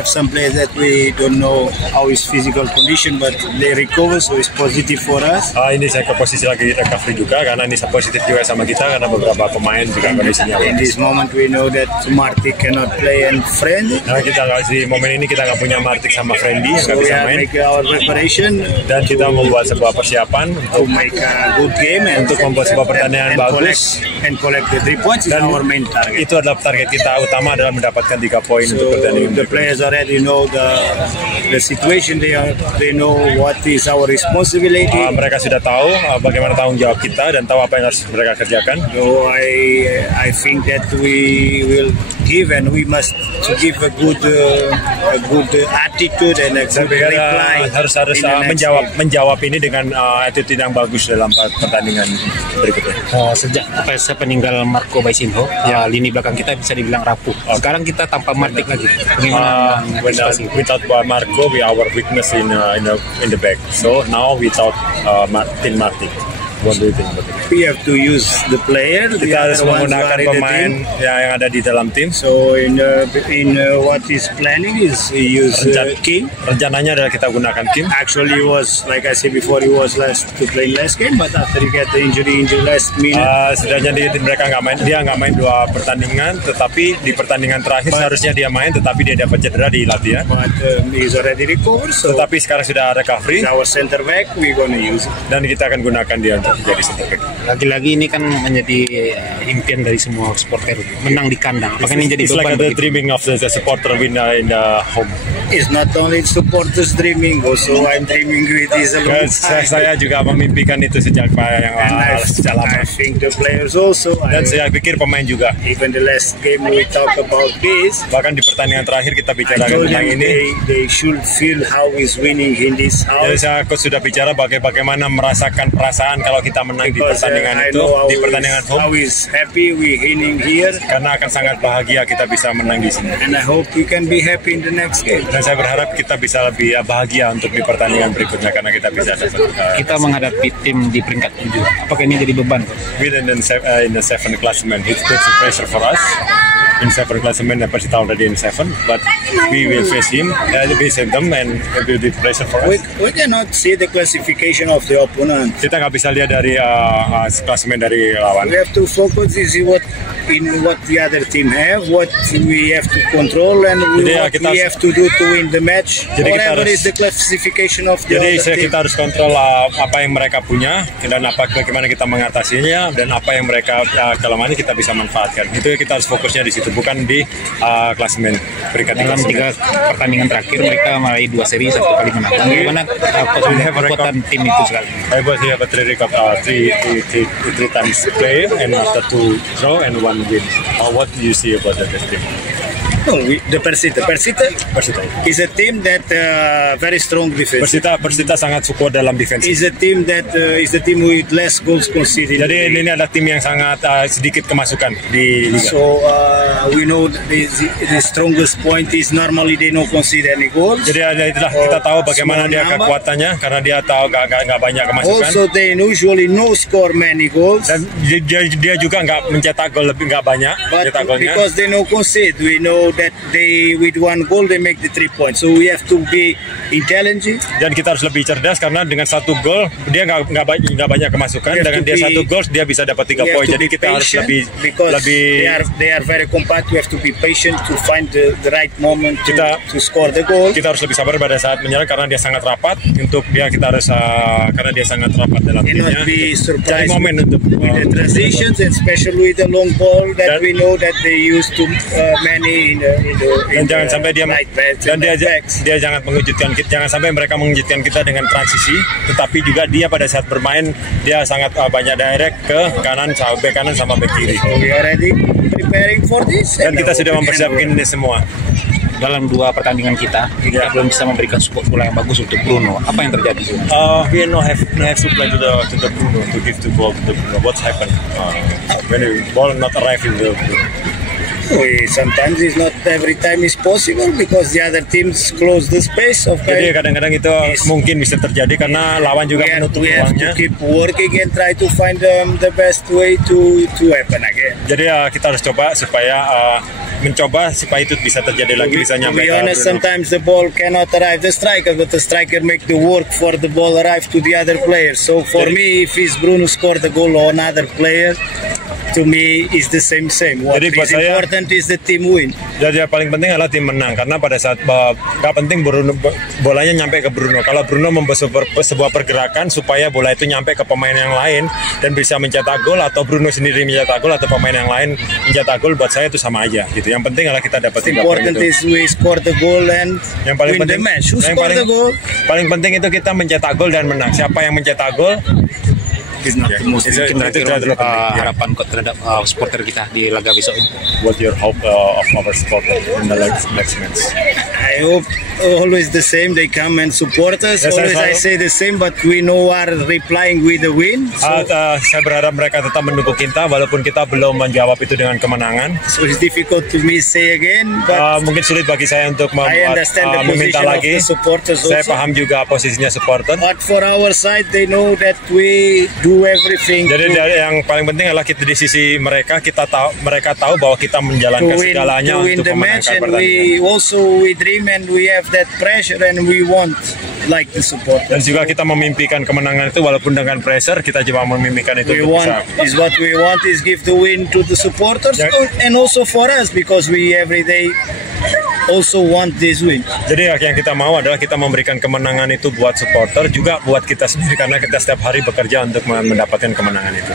have some players that we don't know how his physical condition, but they recover, so it's positive for us. Ini saya ke posisi lagi recovery juga karena ini positif juga sama kita karena beberapa pemain juga kondisinya. In this moment we know that Martik cannot play and Friend. Nah, kita di momen ini kita nggak punya Martik sama Friendly yang So nggak we bisa are main. making our preparation Dan kita membuat sebuah persiapan to make a good game and untuk membuat sebuah pertandingan bagus. collect the 3 points is Dan our main target. itu adalah target kita utama adalah mendapatkan 3 poin untuk So pertandingan. the players already know the situation. They know what is our responsibility. Mereka sudah tahu bagaimana tanggung jawab kita dan tahu apa yang harus mereka kerjakan. So I think that we will give and we must to give a good attitude and a good reply. Harus in the next game. menjawab ini dengan attitude yang bagus dalam pertandingan berikutnya. Sejak peninggal Marco Baisinho, lini belakang kita bisa dibilang rapuh. Sekarang kita tanpa Martik lagi. Bagaimana Without Marco, our weakness in the back. So now without Martik. What do you think about it? We have to use the player. Kita harus menggunakan pemain yang ada di dalam tim. So in what is planning is use King. Rencananya adalah kita gunakan Kim. Actually, he was like I said before, he was last to play last game, but after he got the injury last minute. Sedangkan mereka dia nggak main 2 pertandingan, tetapi di pertandingan terakhir seharusnya dia main, tetapi dia dapat cedera di latihan. But he's already recovered. So Tetapi sekarang sudah recovery. our center back, we're gonna use it. Dan kita akan gunakan dia untuk jadi center back. lagi-lagi ini kan menjadi impian dari semua supporter menang di kandang. Apakah ini jadi It's like beban the begitu? dreaming of the supporter in the home. It's not only supporters dreaming, also I'm dreaming with this a long time. Saya juga memimpikan itu sejak And lama. I think the players also. Dan saya pikir pemain juga. Even the last game we talk about this. Bahkan di pertandingan terakhir kita I bicara told tentang them ini. they should feel how is winning in this Jadi house. saya sudah bicara bagaimana merasakan perasaan kalau kita menang di Because pertandingan I itu, know di pertandingan home. how is happy we winning here, Karena akan sangat bahagia kita bisa menang di sini. and I hope we can be happy in the next game. Dan saya berharap kita bisa lebih bahagia untuk di pertandingan berikutnya karena kita bisa dapat Kita menghadapi tim di peringkat 7. Apakah ini jadi beban? within in the 7 classement. It puts a pressure for us. In 7 classement, Persita already in 7, but we will face him, face them, and it will be pressure for us. We cannot see the classification of the opponent. Kita nggak bisa lihat dari klasemen dari lawan. We have to focus what the other team have, what we have to control, and Jadi, what kita we harus- have to do to win the match. Jadi, kita Whatever harus- is the classification of the Jadi other team. kita harus kontrol apa yang mereka punya dan bagaimana kita mengatasinya dan apa yang mereka kelemahannya kita bisa manfaatkan. Itu kita harus fokusnya di situ, bukan di klasemen peringkat Dalam 3 pertandingan terakhir mereka meraih 2 seri 1 kali menang. Bagaimana kekuatan tim itu sekarang? I was here 3 record, 3 times play and after 2 draw and 1 win. What do you see about that team? No, the Persita is a team that very strong defense. Persita sangat support dalam defense. Is a team that is a team with less goals conceded. Jadi ini adalah tim yang sangat sedikit kemasukan di liga. So we know the strongest point is normally they don't concede any goals. Jadi itulah kita tahu bagaimana dia kekuatannya karena dia tahu nggak banyak kemasukan. Also they usually no score many goals. Dan dia juga nggak mencetak gol lebih nggak banyak But cetak golnya. because they no concede, we know that they with 1 goal they make the 3 points. So we have to be intelligent. Dan kita harus lebih cerdas karena dengan 1 gol dia nggak banyak kemasukan. We have Dengan to dia be- 1 gol dia bisa dapat 3 We have poin. to Jadi be kita harus patient lebih they are very compact. We have to be patient to find the right moment to score the goal. kita harus lebih sabar pada saat menyerang karena dia sangat rapat untuk kita harus karena dia sangat rapat dalam Cannot timnya. be Cari surprised momen untuk with the transitions, and especially with the long ball that Dan- we know that they used to many in dan jangan sampai dia right backs dan and dia left backs. dia jangan sampai mereka mengejutkan kita dengan transisi, tetapi juga dia pada saat bermain dia sangat banyak direct ke kanan, bek kanan sama bek kiri. We are already preparing for this. Dan and kita I sudah hope we can mempersiapkan win. ini semua. Dalam 2 pertandingan kita belum bisa memberikan support bola yang bagus untuk Bruno. Apa yang terjadi? We no have supply to the Bruno to give the ball to the Bruno. What's happened when the ball not arrive in the Bruno? Sometimes it's not every time is possible because the other teams close the space. Jadi kadang-kadang itu mungkin bisa terjadi karena lawan juga menutup We have ruangnya. to keep working and try to find the best way to happen again. Jadi kita harus coba supaya mencoba supaya itu bisa terjadi lagi, bisa To nyampe be ke honest, Bruno. sometimes the ball cannot arrive the striker, but the striker make the work for the ball arrive to the other player. So for me, if it's Bruno score the goal or another player, to me is the same. What Jadi buat is saya- important is the team win. Jadi yang paling penting adalah tim menang, karena pada saat nggak penting bolanya nyampe ke Bruno. Kalau Bruno membuat sebuah pergerakan supaya bola itu nyampe ke pemain yang lain dan bisa mencetak gol, atau Bruno sendiri mencetak gol, atau pemain yang lain mencetak gol, buat saya itu sama aja gitu. Yang penting adalah kita dapat 3 poin Important itu. is we score the goal and Yang paling win penting, the match. Who yang score the goal? paling penting itu kita mencetak gol dan menang. Siapa yang mencetak gol? It's not the most Itu- mungkin itu terakhir adalah penting, ya. harapan kok terhadap supporter kita di laga besok ini. What your hope of our supporter in the next match? I hope always the same. They come and support us. Yes, Always I I- say the same, but we know are replying with the win. So, Saya berharap mereka tetap mendukung kita walaupun kita belum menjawab itu dengan kemenangan. so it's difficult to me say again, but Mungkin sulit bagi saya untuk I understand the meminta position of lagi. the supporters Saya also. paham juga posisinya supporter. But for our side, they know that we do everything Jadi to, dari yang paling penting adalah kita di sisi mereka, mereka tahu bahwa kita menjalankan segalanya to win untuk the match, memenangkan and pertandingan. we dream and we have that pressure and we want like the supporters. Dan juga kita memimpikan kemenangan itu walaupun dengan pressure, kita coba memimpikan itu We untuk want bisa. is what we want is give the win to the supporters Yeah. and also for us because we every day also want this win. Jadi yang kita mau adalah kita memberikan kemenangan itu buat supporter, juga buat kita sendiri, karena kita setiap hari bekerja untuk mendapatkan kemenangan itu.